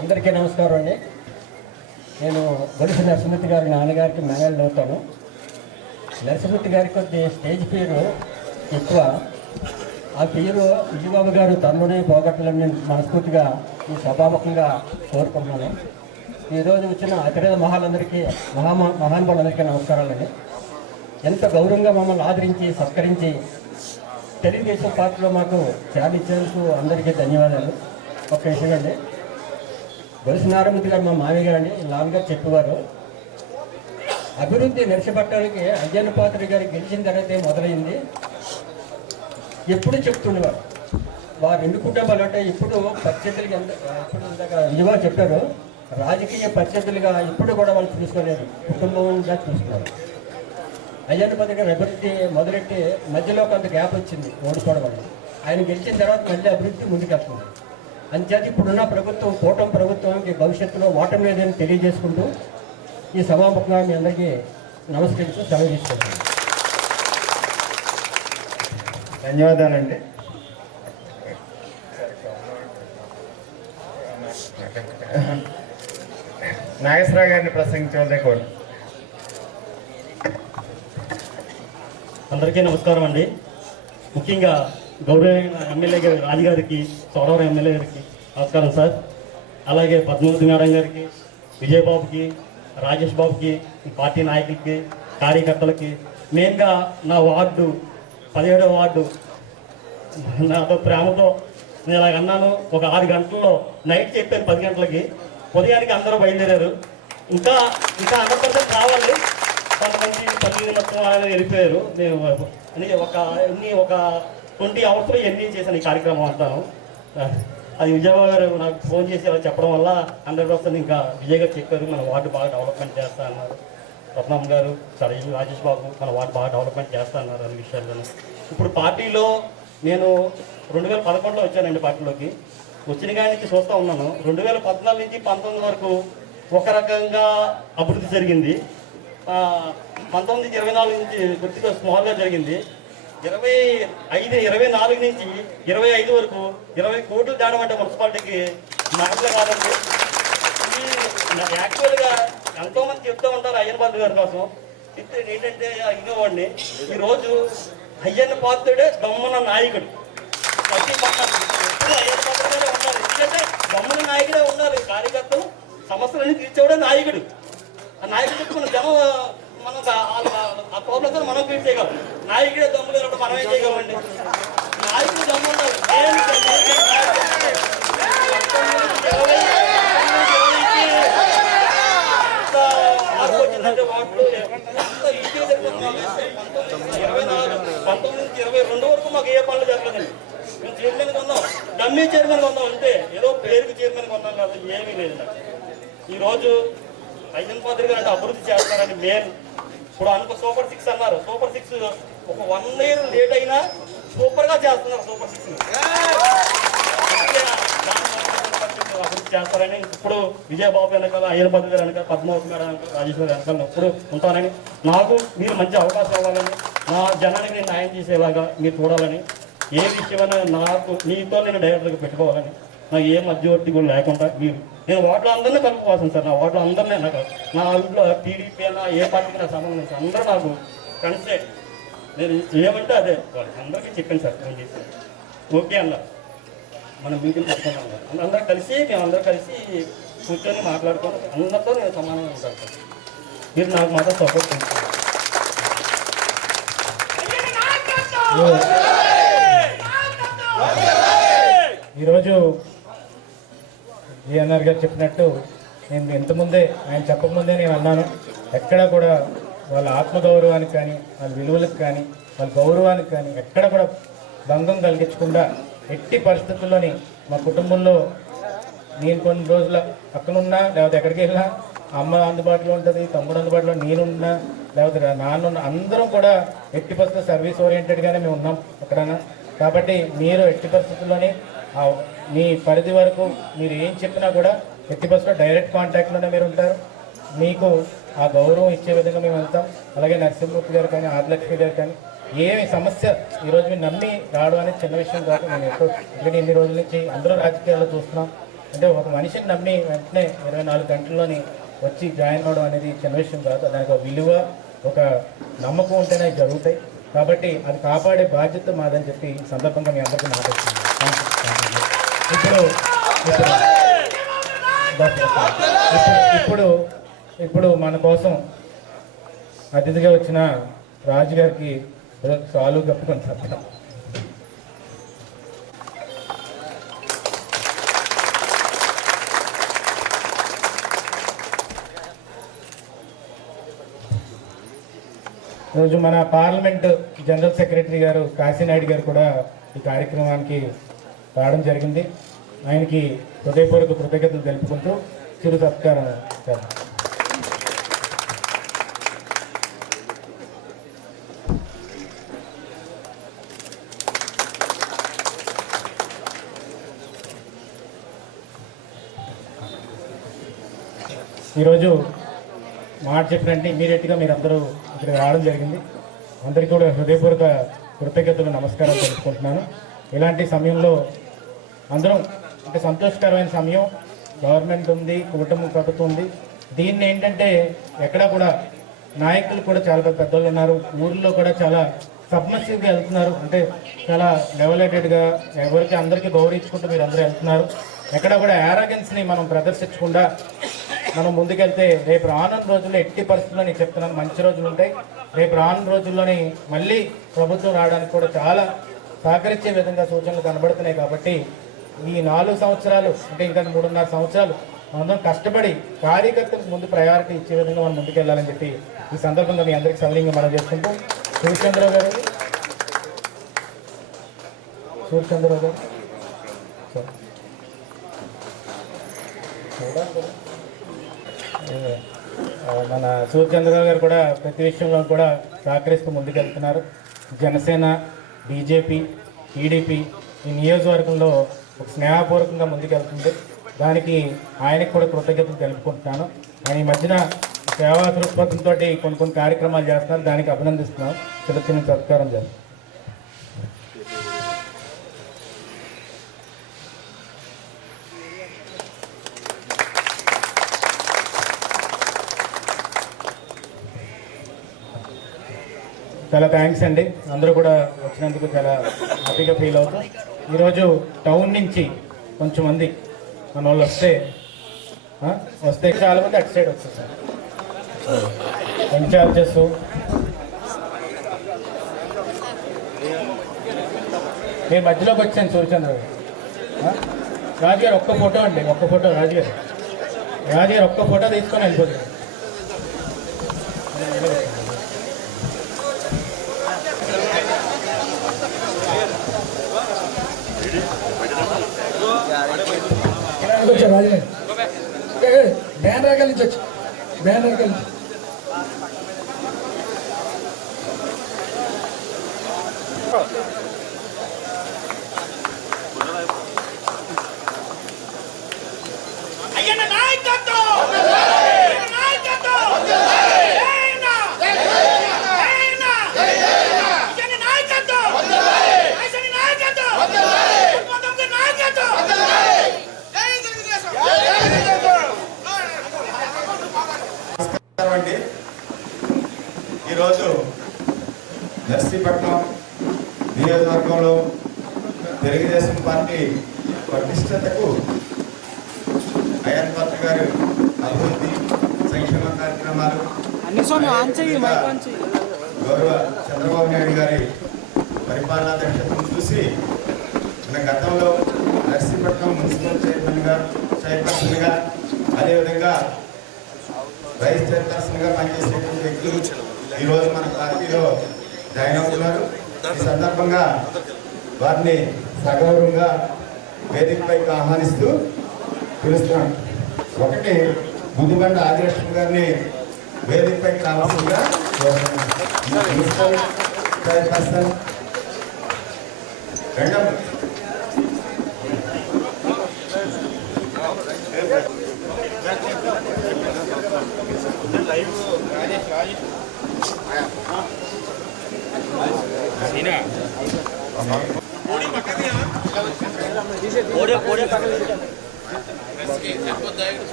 అందరికీ నమస్కారం అండి. నేను గొలుసు నరసింహతి గారి నాన్నగారికి మేనల్ని అవుతాను. నరసింహతి గారికి కొద్ది స్టేజ్ పేరు ఎక్కువ. ఆ పేరు విజయబాబు గారు తనలోనే పోగొట్టాలని నేను మనస్ఫూర్తిగా ఈ సభాముఖంగా కోరుకుంటున్నాను. ఈరోజు వచ్చిన అతిథి మహానుభావులందరికీ నమస్కారాలండి. ఎంత గౌరవంగా మమ్మల్ని ఆదరించి సత్కరించి తెలుగుదేశం పార్టీలో మాకు చాలా ఇచ్చేందుకు అందరికీ ధన్యవాదాలు. ఒక్క విషయం అండి, గొలుసు నారాయణమూర్తి గారు మా మామయ్య గారు అండి, నాన్నగారు చెప్పేవారు, అభివృద్ధి నడిచిపట్టడానికి అయ్యన్న పాత్రుడు గారు గెలిచిన తర్వాత మొదలైంది. ఎప్పుడు చెప్తుండేవారు వారు ఎన్ని కుటుంబాలు అంటే ఇప్పుడు పరిస్థితులకి ఇప్పుడు ఇందాక విజయవాడ చెప్పారు, రాజకీయ పరిస్థితులుగా ఇప్పుడు కూడా వాళ్ళు చూసుకోలేదు, కుటుంబంగా చూసుకున్నారు. అయ్యన్న పాత్రుడు గారు అభివృద్ధి మొదలెట్టి మధ్యలో కొంత గ్యాప్ వచ్చింది ఓడిపోవడం వల్ల. ఆయన గెలిచిన తర్వాత మళ్ళీ అభివృద్ధి ముందుకెళ్తుంది. అంచేత ఇప్పుడున్న ప్రభుత్వం కూటమి ప్రభుత్వానికి భవిష్యత్తులో ఓటమి లేదని తెలియజేసుకుంటూ ఈ సభాముఖంగా మీ అందరికీ నమస్కరిస్తూ సెలవు తీసుకుంటాను. ధన్యవాదాలండి. నాగేశ్వరరావు గారిని ప్రసంగించవలే కోరు. అందరికీ నమస్కారం అండి. ముఖ్యంగా గౌరవ ఎమ్మెల్యే గారి రాజుగారికి, సోడవరం ఎమ్మెల్యే గారికి నమస్కారం సార్. అలాగే పద్మావతి మేడం గారికి, విజయబాబుకి, రాజేష్ బాబుకి, పార్టీ నాయకులకి, కార్యకర్తలకి, మెయిన్గా నా వార్డు 17వ వార్డు నాతో ప్రేమతో నేను ఇలాగ అన్నాను. ఒక 6 గంటల్లో నైట్ చెప్పాను 10 గంటలకి, ఉదయానికి అందరూ బయలుదేరారు. ఇంకా ఇంకా 100% రావాలి. కొంతమంది 18 మొత్తం వెళ్ళిపోయారు. నేను ఒక 20 అవర్స్లో ఎన్ని చేశాను ఈ కార్యక్రమం అంటాను. అది విజయబాబు గారు నాకు ఫోన్ చేసి అలా చెప్పడం వల్ల 100% ఇంకా విజయ్ గారు చెప్పారు మన వార్డు బాగా డెవలప్మెంట్ చేస్తా అన్నారు. రత్నం గారు, రాజేష్ బాబు మన వార్డు బాగా డెవలప్మెంట్ చేస్తా అన్నారు అన్ని విషయాల్లో. ఇప్పుడు పార్టీలో నేను 2011లో వచ్చానండి. పార్టీలోకి వచ్చిన కాడి నుంచి చూస్తూ ఉన్నాను. 2014 నుంచి 19 వరకు ఒక రకంగా అభివృద్ధి జరిగింది. 19 నుంచి 24 నుంచి కొద్దిగా స్మాల్గా జరిగింది. 24 నుంచి 25 వరకు 20 కోట్లు తేడం అంటే మున్సిపాలిటీకి మాటలు కాదండి. యాక్చువల్గా ఎంతోమంది చెప్తూ ఉంటారు అయ్యన్న పాత్రుడు గారి కోసం. ఏంటంటే ఇన్నోవాడిని ఈరోజు అయ్యన్న పాత్రుడే దమ్మున నాయకుడు. ప్రతి ఎప్పుడు అయ్యన్న పాత్రుడు గారే ఉండాలి. ఎందుకంటే దమ్మున నాయకుడే ఉండాలి. కార్యకర్తలు సమస్యలన్నీ తీర్చేవాడే నాయకుడు. ఆ నాయకుడికి మన జనం మనం ఆ ప్రాబ్లమ్స్ మనం ఫీల్ చేయగలం. నాయకుడే దమ్ము లేనప్పుడు మనం ఏం చేయగలండి? నాయకుడు దమ్ము ఉండాలి. వచ్చిందంటే వాటిలో 19 నుంచి 22 వరకు మాకు ఏ పనులు జరగదండి. మేము చైర్మన్ కొందాం, డమ్మీ చైర్మన్ కొందాం అంతే. ఏదో పేరుకి చైర్మన్ కొందాం కాదు, ఏమీ లేదు. ఈరోజు అయ్యన్న పాత్రుడు గారు అంటే అభివృద్ధి చేస్తారని మెయిన్. ఇప్పుడు సూపర్ 6 అన్నారు. సూపర్ 6 ఒక 1 year లేట్ అయినా సూపర్గా చేస్తున్నారు. సూపర్ 6 అభివృద్ధి చేస్తారని ఇప్పుడు విజయబాబు వెనకాల, అయ్యన్న పాత్రుడు గారు వెనకాల, పద్మావతి గారు వెనకాల, రాజేష్ గారు వెనకాల ఎప్పుడు ఉంటానని, నాకు మీరు మంచి అవకాశం ఇవ్వాలని, నా జనానికి నేను న్యాయం చేసేలాగా మీరు చూడాలని, ఏ విషయమైనా నాకు మీతో నేను డైరెక్టర్గా పెట్టుకోవాలని, నాకు ఏ మధ్యవర్తి కూడా లేకుండా నేను వాటిలో అందరినీ కలుపుకోవాల్సింది సార్. నా వాటిలో అందరినీ నాకు నా ఇంట్లో టీడీపీ అన్న ఏ పార్టీకి నాకు సంబంధం లేదు. అందరూ నాకు కన్సే నేను ఏమంటే అదే అందరికీ చెప్పాను సార్. ఫోన్ చేసి ఓకే అన్న మనం మీటింగ్ పెట్టుకున్నాం. అందరూ కలిసి మేమందరూ కలిసి కూర్చొని మాట్లాడుకొని అందరితో నేను సమానంగా ఉంటాను సార్. మీరు నాకు మాత్రం సపోర్ట్ చేస్తారు. ఈరోజు జిఎన్ఆర్ గారు చెప్పినట్టు నేను ఇంతకుముందే ఆయన చెప్పకముందే నేను అన్నాను, ఎక్కడ కూడా వాళ్ళ ఆత్మగౌరవానికి కానీ, వాళ్ళ విలువలకు కానీ, వాళ్ళ గౌరవానికి కానీ ఎక్కడ కూడా భంగం కలిగించకుండా ఎట్టి పరిస్థితుల్లోని మా కుటుంబంలో నేను కొన్ని రోజుల పక్కనున్నా, లేకపోతే ఎక్కడికి వెళ్ళినా అమ్మ అందుబాటులో ఉంటుంది, తమ్ముడు అందుబాటులో నేనున్నా, లేకపోతే నాన్న అందరం కూడా ఎట్టి పరిస్థితుల్లో సర్వీస్ ఓరియంటెడ్గానే మేము ఉన్నాం ఎక్కడైనా. కాబట్టి మీరు ఎట్టి పరిస్థితుల్లోని మీ పరిధి వరకు మీరు ఏం చెప్పినా కూడా ఎట్టి పరిస్థితుల్లో డైరెక్ట్ కాంటాక్ట్లోనే మీరు ఉంటారు. మీకు ఆ గౌరవం ఇచ్చే విధంగా మేము వెళ్తాం. అలాగే నరసింహమూర్తి గారు కానీ, ఆదిలక్ష్మి గారు కానీ ఏమి సమస్య ఈరోజు మీరు నమ్మి రావడం అనేది చిన్న విషయం కాదు. నేను ఎందుకంటే ఇన్ని రోజుల నుంచి అందరూ రాజకీయాల్లో చూస్తున్నాం. అంటే ఒక మనిషిని నమ్మి వెంటనే 24 గంటల్లోని వచ్చి జాయిన్ అవ్వడం అనేది చిన్న విషయం కాదు. దానికి ఒక విలువ, ఒక నమ్మకం ఉంటేనే జరుగుతాయి. కాబట్టి అది కాపాడే బాధ్యత మాదని చెప్పి ఈ సందర్భంగా మీ అందరికీ మాట్లాడుతున్నాను. ఇప్పుడు మన కోసం అతిథిగా వచ్చిన రాజు గారికి సాలు కప్పుకొని చెప్పడం. ఈరోజు మన పార్లమెంట్ జనరల్ సెక్రటరీ గారు కాశీనాయుడు గారు కూడా ఈ కార్యక్రమానికి రావడం జరిగింది. ఆయనకి హృదయపూర్వక కృతజ్ఞతలు తెలుపుకుంటూ చిరు సత్కారం సార్. ఈరోజు మాట చెప్పినట్టు ఇమీడియట్గా మీరందరూ ఇక్కడ రావడం జరిగింది. అందరికీ కూడా హృదయపూర్వక కృతజ్ఞతలు నమస్కారాలు తెలుపుకుంటున్నాను. ఇలాంటి సమయంలో అందరం అంటే సంతోషకరమైన సమయం. గవర్నమెంట్ ఉంది, కూటమి ప్రభుత్వం ఉంది. దీన్ని ఏంటంటే ఎక్కడ కూడా నాయకులు కూడా చాలా పెద్దలు ఉన్నారు. ఊర్లో కూడా చాలా సబ్మసివ్గా వెళ్తున్నారు. అంటే చాలా లెవెలేటెడ్గా ఎవరికి అందరికీ గౌరవించుకుంటూ మీరు అందరూ వెళ్తున్నారు. ఎక్కడ కూడా యారగెన్స్ని మనం ప్రదర్శించకుండా మనం ముందుకెళ్తే రేపు రానున్న రోజుల్లో ఎట్టి పరిస్థితుల్లో నేను చెప్తున్నాను మంచి రోజులు ఉంటాయి. రేపు రానున్న రోజుల్లోని మళ్ళీ ప్రభుత్వం రావడానికి కూడా చాలా సహకరించే విధంగా సూచనలు కనబడుతున్నాయి. కాబట్టి ఈ 4 సంవత్సరాలు అంటే ఇంకా 3.5 సంవత్సరాలు మనందరం కష్టపడి కార్యకర్తలకు ముందు ప్రయారిటీ ఇచ్చే విధంగా మనం ముందుకెళ్ళాలని చెప్పి ఈ సందర్భంగా మీ అందరికీ సవినయంగా మనం చేసుకుంటూ సూర్యచంద్రరావు గారు మన సూర్యచంద్రరావు గారు కూడా ప్రతి విషయంలో కూడా సహకరిస్తూ ముందుకెళ్తున్నారు. జనసేన, బీజేపీ, టీడీపీ ఈ నియోజకవర్గంలో ఒక స్నేహపూర్వకంగా ముందుకెళ్తుంది. దానికి ఆయనకు కూడా కృతజ్ఞతలు తెలుపుకుంటున్నాను. ఆయన ఈ మధ్యన సేవా దృక్పథంతో కొన్ని కార్యక్రమాలు చేస్తున్నారు. దానికి అభినందిస్తున్నాం. చిన్న సత్కారం చేస్తాం. చాలా థ్యాంక్స్ అండి. అందరూ కూడా వచ్చినందుకు చాలా హ్యాపీగా ఫీల్ అవుతాం. ఈరోజు టౌన్ నుంచి కొంచెం మంది మన వాళ్ళు వస్తే చాలా మంది అటు సైడ్ వస్తారు సార్. ఇన్ఛార్జెస్ నేను మధ్యలోకి వచ్చాను. సూర్యచంద్ర రాజుగారు ఒక్క ఫోటో అండి, ఒక్క ఫోటో రాజుగారు ఒక్క ఫోటో తీసుకొని వెళ్ళిపోతుంది. బ్యానర్ నుంచి వచ్చి బ్యానర్ కలిసి ఈరోజు నర్సీపట్నం నియోజకవర్గంలో తెలుగుదేశం పార్టీ పటిష్టతకు అయ్యన్ పాత్ర గారు అభివృద్ధి సంక్షేమ కార్యక్రమాలు గౌరవ చంద్రబాబు నాయుడు గారి పరిపాలనా దక్షతను చూసి మన గతంలో నర్సీపట్నం మున్సిపల్ చైర్పర్సన్గా అదేవిధంగా వైస్ చైర్పర్సన్గా పనిచేసేటువంటి వ్యక్తులు ఈరోజు మన పార్టీలో జాయిన్ అవుతున్నారు. ఈ సందర్భంగా వారిని సగౌరవంగా వేదికపైకి ఆహ్వానిస్తూ పిలుస్తున్నాం. ఒకటి ముదిబండ ఆదిలక్ష్మి గారిని వేదికపైకి రావాల్సిందిగా మున్సిపల్ చైర్పర్సన్. రెండవ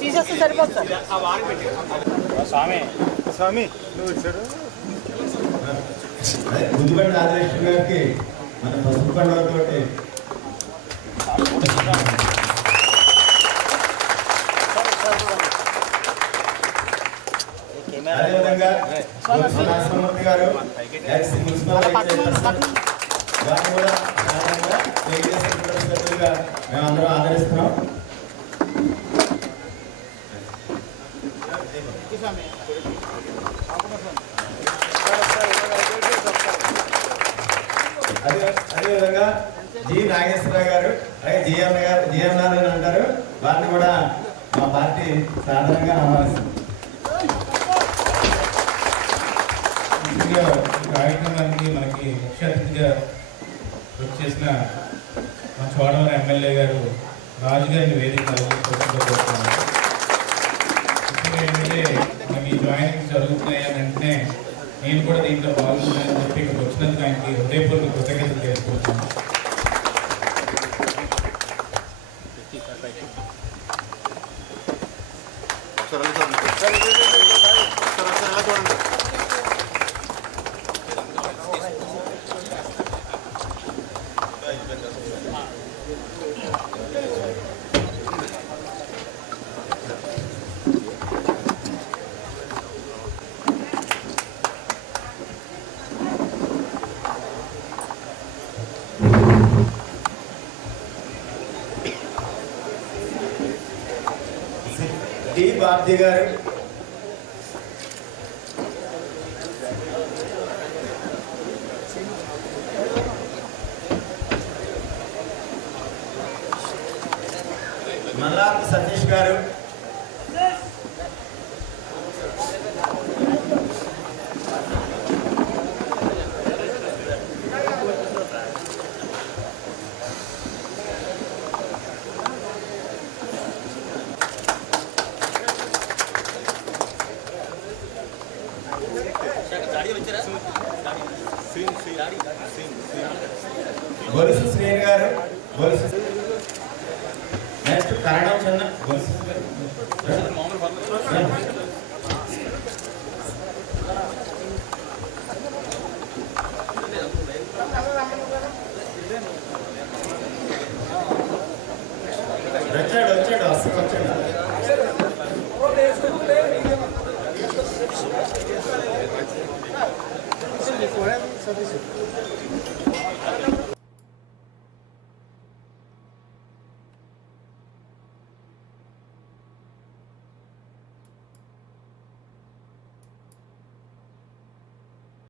తీసేస్తే సరిపోతుంది స్వామి ముదిబండ ఆదిలక్ష్మి గారికి మన పసుపు పండుగతోటి అదేవిధంగా నరసింహమూర్తి గారు ఎక్స్ మున్సిపల్ వారిని కూడా సభ్యులుగా మేమందరం ఆదరిస్తున్నాం. అదేవిధంగా జి నాగేశ్వరరావు గారు అలాగే జిఎంఆర్ అని అంటారు. వారిని కూడా మా పార్టీ సాధారణంగా ఆహ్వానిస్తుంది. కార్యక్రమానికి మనకి ముఖ్య అతిథిగా వచ్చేసిన మా చోడవరం ఎమ్మెల్యే గారు రాజుగారిని వేదిక ఏంటంటే మనకి జాయినింగ్ జరుగుతున్నాయని వెంటనే నేను కూడా దీంట్లో పాల్గొన్నానని చెప్పి ఇక్కడికి వచ్చినందుకు ఆయనకి హృదయపూర్వక కృతజ్ఞతలు చేసుకుంటున్నాను. బాబ్జీ గారు, మల్లాపు సతీష్ గారు, గొలుసు శ్రీని గారు, గొలుసు నెక్స్ట్ కరణం చిన్న గొలుసు వచ్చాడు అసలు వచ్చాడు.